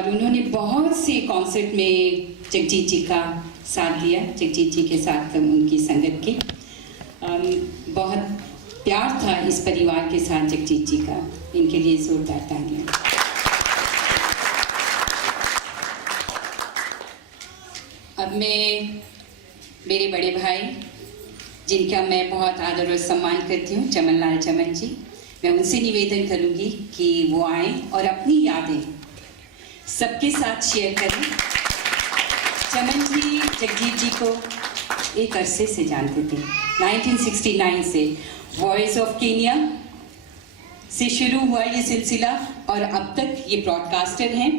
और उन्होंने बहुत से कॉन्सर्ट में जगजीत जी का साथ दिया, जगजीत जी के साथ उनकी संगत की। बहुत प्यार था इस परिवार के साथ जगजीत जी का, इनके लिए जोरदार तालियां। अब मैं मेरे बड़े भाई, जिनका मैं बहुत आदर और सम्मान करती हूँ, चमन लाल चमन जी, मैं उनसे निवेदन करूँगी कि वो आए और अपनी यादें सबके साथ शेयर करें। चमन जी जगजीत जी को एक अरसे से जानते थे, 1969 से वॉइस ऑफ केनिया से शुरू हुआ ये सिलसिला और अब तक ये ब्रॉडकास्टर हैं।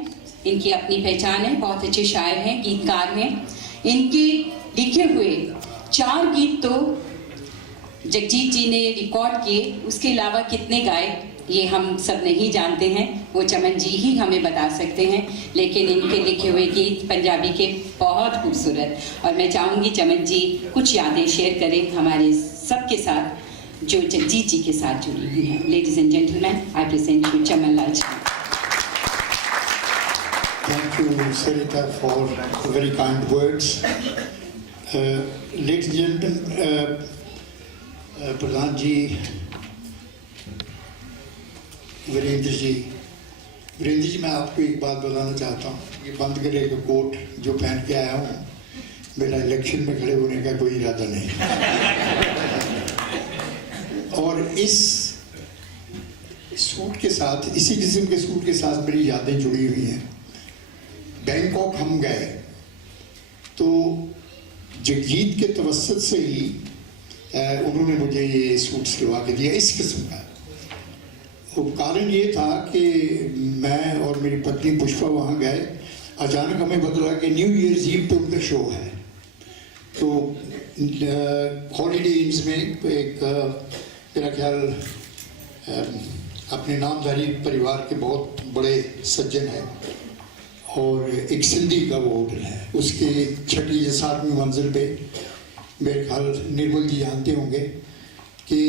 इनकी अपनी पहचान है, बहुत अच्छे शायर हैं, गीतकार हैं। इनके लिखे हुए 4 गीत तो जगजीत जी ने रिकॉर्ड किए, उसके अलावा कितने गाए ये हम सब नहीं जानते हैं, वो चमन जी ही हमें बता सकते हैं। लेकिन इनके लिखे हुए गीत पंजाबी के बहुत खूबसूरत, और मैं चाहूँगी चमन जी कुछ यादें शेयर करें हमारे सबके साथ जो जगजीत जी के साथ जुड़ी हुई हैं। Ladies and gentleman, I present you Chaman Lal ji. Thank you, Sarita, for very kind words. Ladies and gentlemen, प्रधान जी, वीरेंद्र जी, मैं आपको एक बात बताना चाहता हूँ। ये बंद गले का कोट जो पहन के आया हूँ, मेरा इलेक्शन में खड़े होने का कोई इरादा नहीं। और इस सूट के साथ, इसी किस्म के सूट के साथ मेरी यादें जुड़ी हुई हैं। बैंकॉक हम गए तो जगजीत के तवस्सुत से ही उन्होंने मुझे ये सूट सिलवा के दिया इस किस्म का। वो कारण ये था कि मैं और मेरी पत्नी पुष्पा वहाँ गए, अचानक हमें बतला कि न्यू ईयर्स ईव पे उनका शो है। तो हॉलीडे इंस में एक मेरा ख्याल अपने नामधारी परिवार के बहुत बड़े सज्जन हैं और एक सिंधी का वो होटल है, उसके 6वीं या 7वीं मंजिल पे मेरे ख्याल निर्मल जी जानते होंगे कि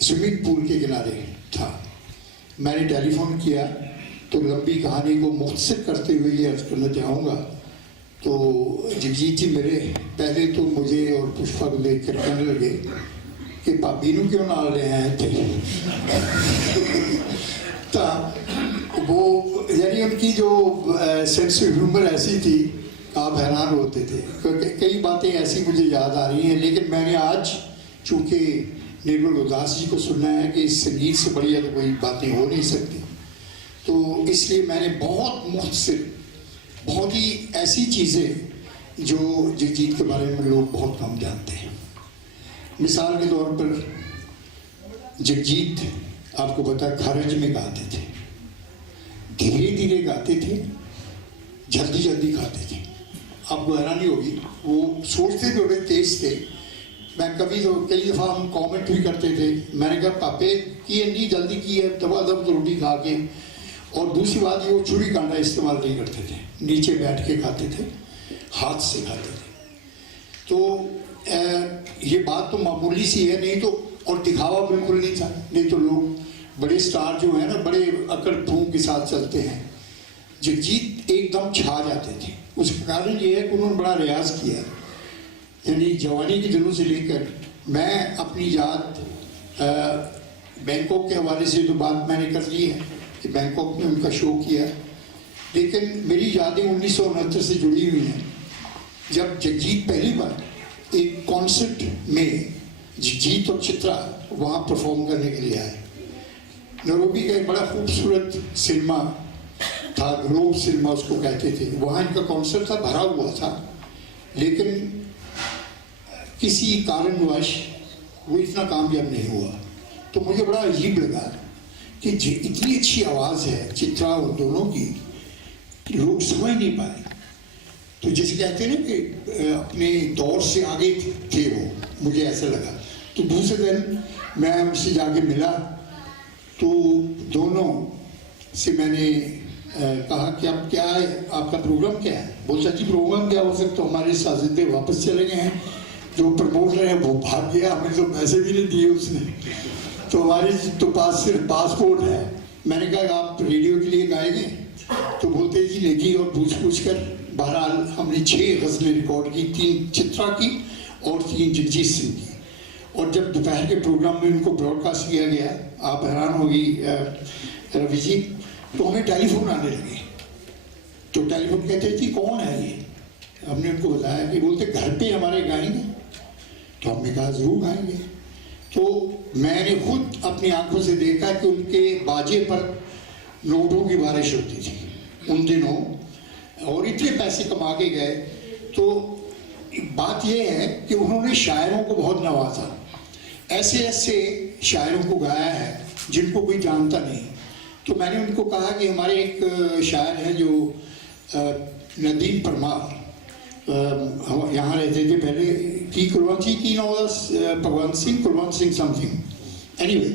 स्विमिंग पूल के किनारे था। मैंने टेलीफोन किया तो लंबी कहानी को मुख्तसर करते हुए ये अर्ज करना चाहूँगा। तो जगजीत जी मेरे पहले तो मुझे और पुष्पा को देख कर कहने लगे कि भाभी नूं क्यों नाल ले आए थे। तो वो यानी उनकी जो सेंस ऑफ ह्यूमर ऐसी थी, आप हैरान होते थे। क्योंकि कई बातें ऐसी मुझे याद आ रही हैं, लेकिन मैंने आज चूँकि निर्मल उदास जी को सुनना है कि इस संगीत से बढ़िया तो कोई बातें हो नहीं सकती, तो इसलिए मैंने बहुत मुख्तसर, बहुत ही ऐसी चीज़ें जो जगजीत के बारे में लोग बहुत कम जानते हैं। मिसाल के तौर पर जगजीत आपको पता है खरज में गाते थे, धीरे धीरे गाते थे, जल्दी जल्दी गाते थे। आपको हैरानी होगी, वो सोचते थोड़े तेज थे। मैं कई दफ़ा हम कमेंट भी करते थे, मैंने कहा पापे की इतनी जल्दी की है, दबा रोटी खा के। और दूसरी बात ये, वो छुरी कांटा इस्तेमाल नहीं करते थे, नीचे बैठ के खाते थे, हाथ से खाते थे। तो ये बात तो मामूली सी है, नहीं तो, और दिखावा बिल्कुल नहीं था। नहीं तो लोग बड़े स्टार जो है ना, बड़े अकड़ फूंक के साथ चलते हैं। जगजीत एकदम छा जाते थे। उसका कारण ये है कि उन्होंने बड़ा रियाज किया, यानी जवानी के दिनों से लेकर। मैं अपनी याद बैंकॉक के हवाले से तो बात मैंने कर ली है कि बैंकॉक में उनका शो किया, लेकिन मेरी यादें 1969 से जुड़ी हुई हैं, जब जगजीत पहली बार एक कॉन्सर्ट में जगजीत और चित्रा वहाँ परफॉर्म करने के लिए आए। नैरोबी का एक बड़ा खूबसूरत सिनेमा था, ग्लोब सिनेमा उसको कहते थे, वहाँ इनका कॉन्सर्ट था, भरा हुआ था, लेकिन किसी कारणवश वो इतना कामयाब नहीं हुआ। तो मुझे बड़ा अजीब लगा कि इतनी अच्छी आवाज़ है चित्रा और दोनों की, लोग समझ नहीं पाए। तो जैसे कहते हैं ना कि अपने दौर से आगे थे वो, मुझे ऐसा लगा। तो दूसरे दिन मैं उनसे जाके मिला, तो दोनों से मैंने कहा कि अब क्या है, आपका प्रोग्राम क्या है? बोलता जी प्रोग्राम क्या हो सकता, हमारे साजिंदे वापस चले गए हैं, जो प्रमोटर है वो भाग गया, हमें तो पैसे भी नहीं दिए उसने, तो हमारे तो पास सिर्फ पासपोर्ट है। मैंने कहा आप रेडियो के लिए गाएंगे? तो बोलते जी लेगी और पूछ पूछ कर बहरहाल हमने 6 गज़लें रिकॉर्ड की, 3 चित्रा की और 3 जगजीत सिंह की। और जब दोपहर के प्रोग्राम में उनको ब्रॉडकास्ट किया गया, आप हैरान होगी रवि जी, तो हमें टेलीफोन आने लगे। तो टेलीफोन कहते जी कौन है ये, हमने उनको बताया कि बोलते घर पे हमारे गाएंगे। तो हमने कहा जरूर गाएंगे। तो मैंने खुद अपनी आंखों से देखा कि उनके बाजे पर नोटों की बारिश होती थी उन दिनों, और इतने पैसे कमा के गए। तो बात यह है कि उन्होंने शायरों को बहुत नवाजा, ऐसे ऐसे शायरों को गाया है जिनको कोई जानता नहीं। तो मैंने उनको कहा कि हमारे एक शायर हैं जो नदीम परमार, यहाँ रहते थे पहले, की कुलवंत सिंह की नाम कुलवंत सिंह समथिंग, एनीवे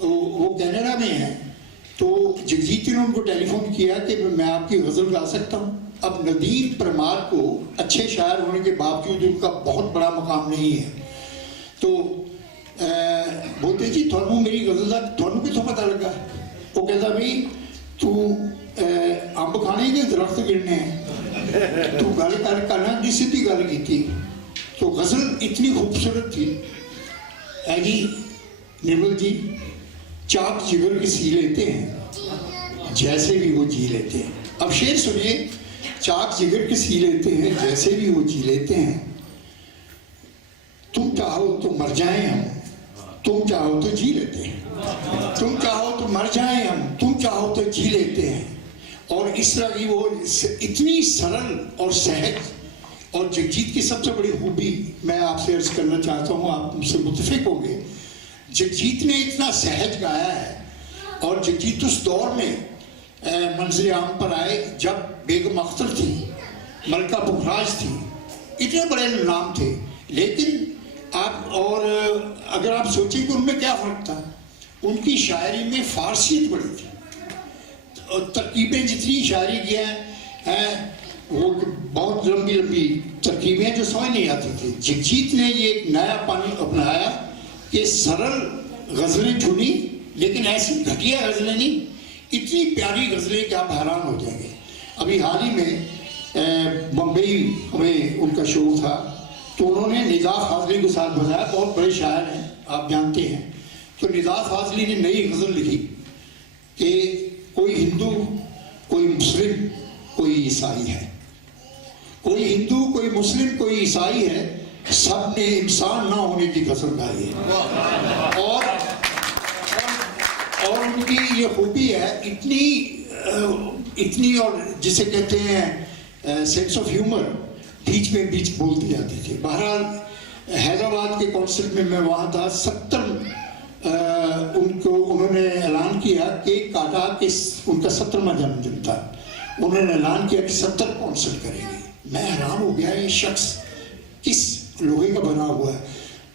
वो कनाडा में है। तो जगजीत ने उनको टेलीफोन किया कि मैं आपकी गज़ल गा सकता हूँ। अब नदीम परमार को अच्छे शायर होने के बावजूद उनका बहुत बड़ा मकाम नहीं है। तो बोलते जी थानू मेरी गज़ल का थानू कितों पता लगा? वो कहता भाई तू अंब खाने के दरख्त गिरने हैं, तू गल कर करना की सीधी गल की थी। तो गज़ल इतनी खूबसूरत थी है जी। निर्मल जी चाक जिगर की सी लेते हैं जैसे भी वो जी लेते हैं। अब शेर सुनिए, चाक जिगर की सी लेते हैं जैसे भी वो जी लेते हैं। तुम चाहो तो मर जाएं हम, तुम चाहो तो जी लेते हैं। तुम चाहो तो मर जाएं हम, तुम चाहो तो जी लेते हैं। और इस तरह की वो इतनी सरल और सहज। और जगजीत की सबसे बड़ी खूबी मैं आपसे अर्ज करना चाहता हूँ, आप मुझसे मुत्तफिक होंगे, जगजीत ने इतना सहज गाया है। और जगजीत उस दौर में मंज़िल आम पर आए जब बेगम अख्तर थी, मलका पुखराज थी, इतने बड़े नाम थे। लेकिन आप और अगर आप सोचें कि उनमें क्या फ़र्क था, उनकी शायरी में फारसियत बड़ी थी। और तरकीबें जितनी शायरी किया है वो बहुत लंबी लंबी तरकीबें जो समझ नहीं आती थी। जगजीत ने ये एक नया पानी अपनाया कि सरल गज़लें चुनी, लेकिन ऐसी घटिया गज़लें नहीं, इतनी प्यारी गज़लें कि आप हैरान हो जाएंगे। अभी हाल ही में बम्बई में उनका शो था, तो उन्होंने निज़ार फाजली के साथ बजाया, बहुत बड़े शायर हैं आप जानते हैं। तो निज़ार फाजली ने नई गज़ल लिखी कि कोई हिंदू, कोई मुस्लिम, कोई ईसाई है, कोई हिंदू, कोई मुस्लिम, कोई ईसाई है, सब ने इंसान ना होने की कसम खाई है। और उनकी ये खूबी है इतनी और जिसे कहते हैं सेंस ऑफ ह्यूमर, बीच में बीच बोलती जाती थी। बहरहाल हैदराबाद के कॉन्सर्ट में मैं वहाँ था, 70 उन्होंने ऐलान किया कि काटा कि उनका 70वां जन्मदिन था। उन्होंने ऐलान किया कि 70 कॉन्सर्ट करेंगे। मैं हैरान हो गया, ये शख्स किस लोहे का बना हुआ है।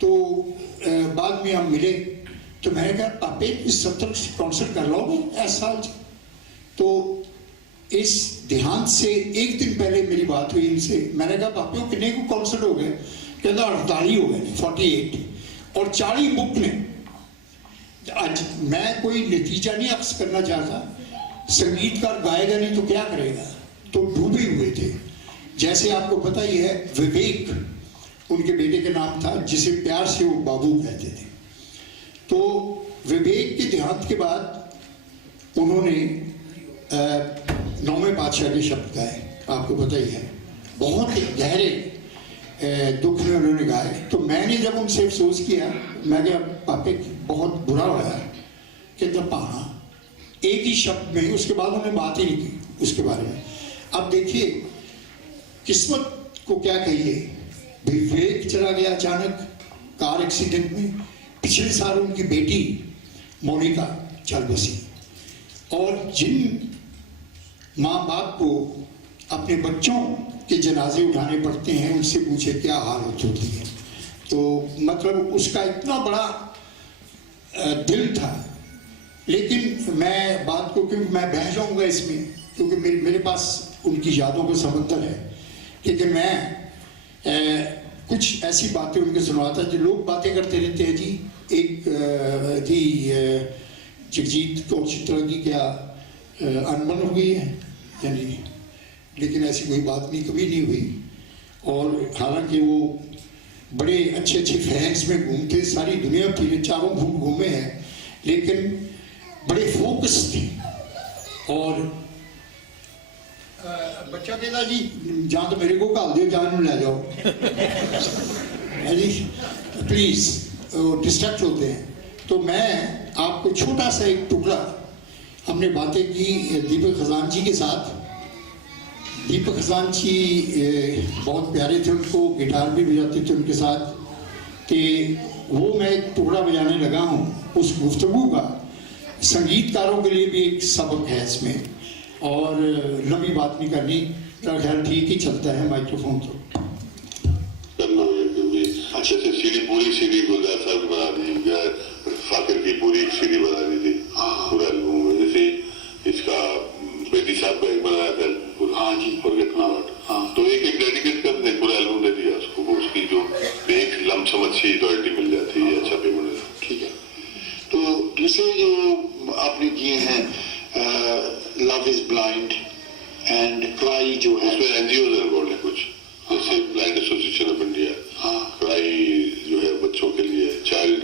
तो बाद में हम मिले, तो मैंने कहा पापे इस 70 कॉन्सर्ट कर लोगे इस साल? तो इस देहांत से एक दिन पहले मेरी बात हुई इनसे। मैंने कहा पापे वो कितने को कॉन्सर्ट हो गए? कहता 48 हो गए, 48, और 40 बुक ने। आज मैं कोई नतीजा नहीं अक्स करना चाहता, संगीतकार गाएगा नहीं तो क्या करेगा, तो डूबे हुए थे। जैसे आपको पता ही है, विवेक उनके बेटे का नाम था, जिसे प्यार से वो बाबू कहते थे। तो विवेक के देहांत के बाद उन्होंने 9वें बादशाह के शब्द गाए, आपको पता ही है, बहुत गहरे दुख में उन्होंने गाए। तो मैंने जब उनसे अफसोस किया, मैं क्या पापे बहुत बुरा हुआ है, कहता पाना एक ही शब्द में, उसके बाद उन्होंने बात ही नहीं की उसके बारे में। अब देखिए किस्मत को क्या कहिए, विवेक चला गया अचानक कार एक्सीडेंट में। पिछले साल उनकी बेटी मोनिका चल बसी। और जिन माँ बाप को अपने बच्चों के जनाजे उठाने पड़ते हैं, उनसे पूछे क्या हालत होती है। तो मतलब उसका इतना बड़ा दिल था। लेकिन मैं बात को, क्योंकि मैं बह जाऊंगा इसमें, क्योंकि मेरे पास उनकी यादों का समंदर है, क्योंकि मैं कुछ ऐसी बातें उनके सुनवाता जो लोग बातें करते रहते हैं जी। एक जगजीत को चित्रा की क्या अनबन हुई है यानी, लेकिन ऐसी कोई बात नहीं, कभी नहीं हुई। और हालांकि वो बड़े अच्छे अच्छे फैंस में घूमते, सारी दुनिया फिरे, चारों घूम घूमे हैं, लेकिन बड़े फोकस थे। और बच्चा कहता जी जहाँ तो मेरे को घाल दो, जान ले जाओ है जी, प्लीज, डिस्ट्रैक्ट होते हैं। तो मैं आपको छोटा सा एक टुकड़ा, हमने बातें की दीपक खजांची के साथ। दीपक खजांची बहुत प्यारे थे, उनको गिटार भी बजाते थे उनके साथ, कि वो मैं एक टुकड़ा बजाने लगा हूँ उस गुफ्तगू का। संगीतकारों के लिए भी एक सबक है इसमें, और लंबी बात नहीं करनी, तो खैर ठीक ही चलता है माइक्रोफोन तो। अच्छे से सीडी, पूरी सीडी गुलजार साहब ने बना दी, फाकिर की पूरी सीडी बना दी थी पूरा एल्बम में। जैसे इसका बेटी साहब का एक बनाया था पूरा, हाँ जी, तो एक एक डेडिकेट कर दे, पूरा एल्बम दे दिया उसको, वो उसकी जो एक लमसम अच्छी रॉयल्टी मिल जाती है, अच्छा पेमेंट, ठीक है। तो दूसरे जो आपने किए हैं love is blind and cry जो है, उसमें एनजीओ इन्वॉल्व है कुछ, जैसे blind association of India, cry जो है बच्चों के लिए, चाइल्ड